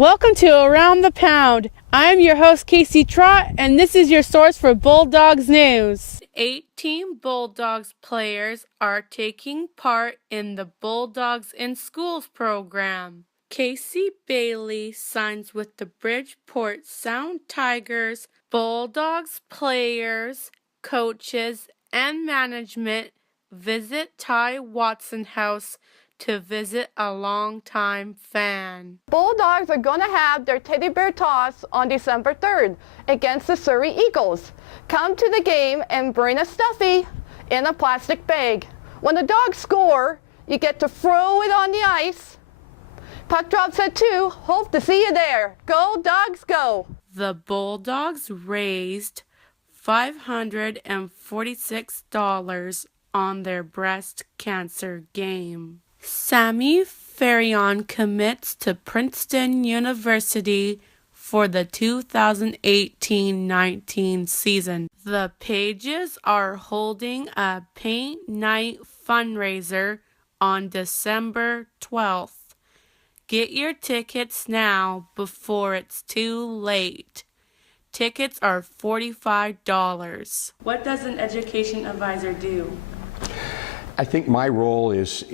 Welcome to Around the Pound. I'm your host, Casey Trott, and this is your source for Bulldogs news. 18 Bulldogs players are taking part in the Bulldogs in Schools program. Casey Bailey signs with the Bridgeport Sound Tigers. Bulldogs players, coaches, and management visit Ty Watson House to visit a longtime fan. Bulldogs are going to have their teddy bear toss on December 3rd against the Surrey Eagles. Come to the game and bring a stuffy in a plastic bag. When the Dogs score, you get to throw it on the ice. Puck drops at 2. Hope to see you there. Go Dogs, go! The Bulldogs raised $546 on their breast cancer game. Sammy Farion commits to Princeton University for the 2018-19 season. The Pages are holding a paint night fundraiser on December 12th. Get your tickets now before it's too late. Tickets are $45. What does an education advisor do? I think my role is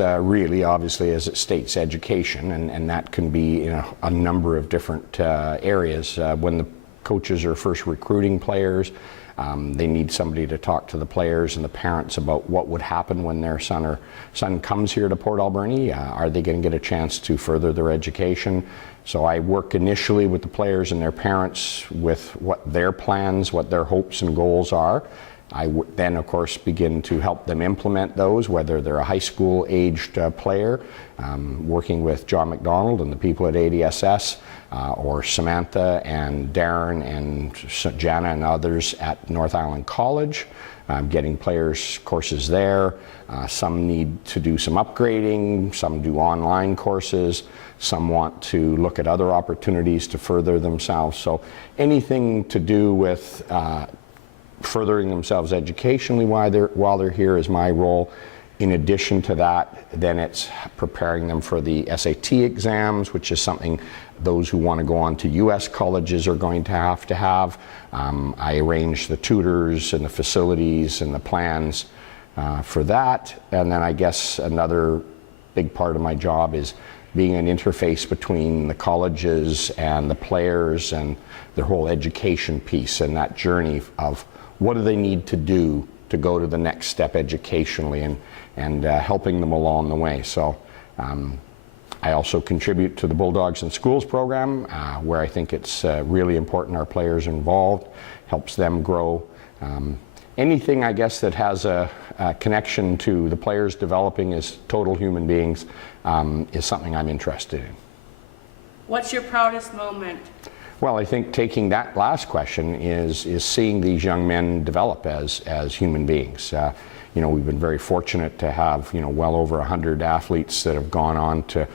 really, obviously, as it states, education, and that can be in a number of different areas. When the coaches are first recruiting players, they need somebody to talk to the players and the parents about what would happen when their son comes here to Port Alberni. Are they going to get a chance to further their education? So I work initially with the players and their parents with what their plans, what their hopes and goals are. I then, of course, begin to help them implement those, whether they're a high school aged player, working with John McDonald and the people at ADSS, or Samantha and Darren and Jana and others at North Island College, getting players courses there. Some need to do some upgrading, some do online courses, some want to look at other opportunities to further themselves. So anything to do with furthering themselves educationally while they're here is my role. In addition to that, then it's preparing them for the SAT exams, which is something those who want to go on to U.S. colleges are going to have. I arrange the tutors and the facilities and the plans for that. And then I guess another big part of my job is being an interface between the colleges and the players and their whole education piece and that journey of what do they need to do to go to the next step educationally and helping them along the way. So I also contribute to the Bulldogs in Schools program, where I think it's really important our players are involved, helps them grow. Anything, I guess, that has a connection to the players developing as total human beings is something I'm interested in. What's your proudest moment? Well, I think taking that last question is seeing these young men develop as human beings. You know, we've been very fortunate to have, you know, well over 100 athletes that have gone on to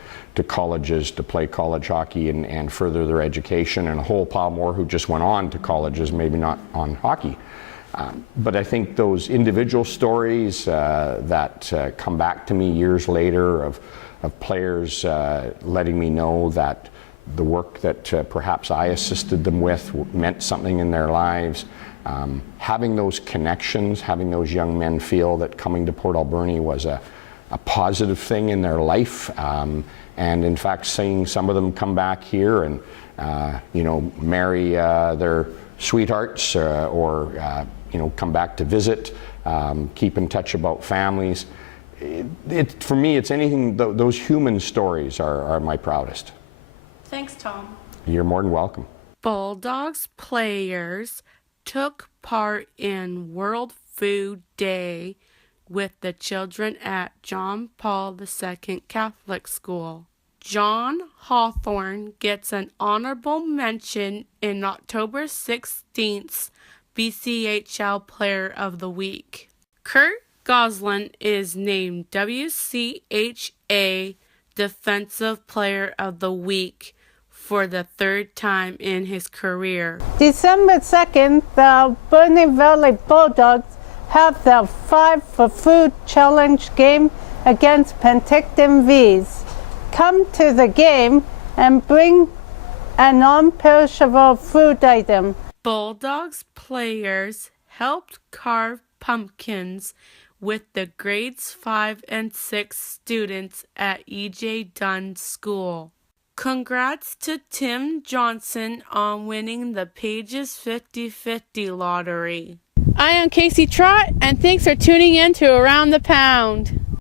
colleges to play college hockey and further their education, and a whole pile more who just went on to colleges, maybe not on hockey. But I think those individual stories that come back to me years later of players letting me know that the work that perhaps I assisted them with meant something in their lives. Having those connections, having those young men feel that coming to Port Alberni was a positive thing in their life, and in fact seeing some of them come back here and you know, marry their sweethearts or you know, come back to visit, keep in touch about families. For me, it's anything, those human stories are my proudest. Thanks, Tom. You're more than welcome. Bulldogs players took part in World Food Day with the children at John Paul II Catholic School. John Hawthorne gets an honorable mention in October 16th's BCHL Player of the Week. Kurt Goslin is named WCHA Defensive Player of the Week for the third time in his career. December 2nd, the Burnie Valley Bulldogs have the 5 for Food Challenge game against Penticton V's. Come to the game and bring a non-perishable food item. Bulldogs players helped carve pumpkins with the grades 5 and 6 students at E.J. Dunn School. Congrats to Tim Johnson on winning the Pages 50/50 lottery. I am Casey Trott, and thanks for tuning in to Around the Pound.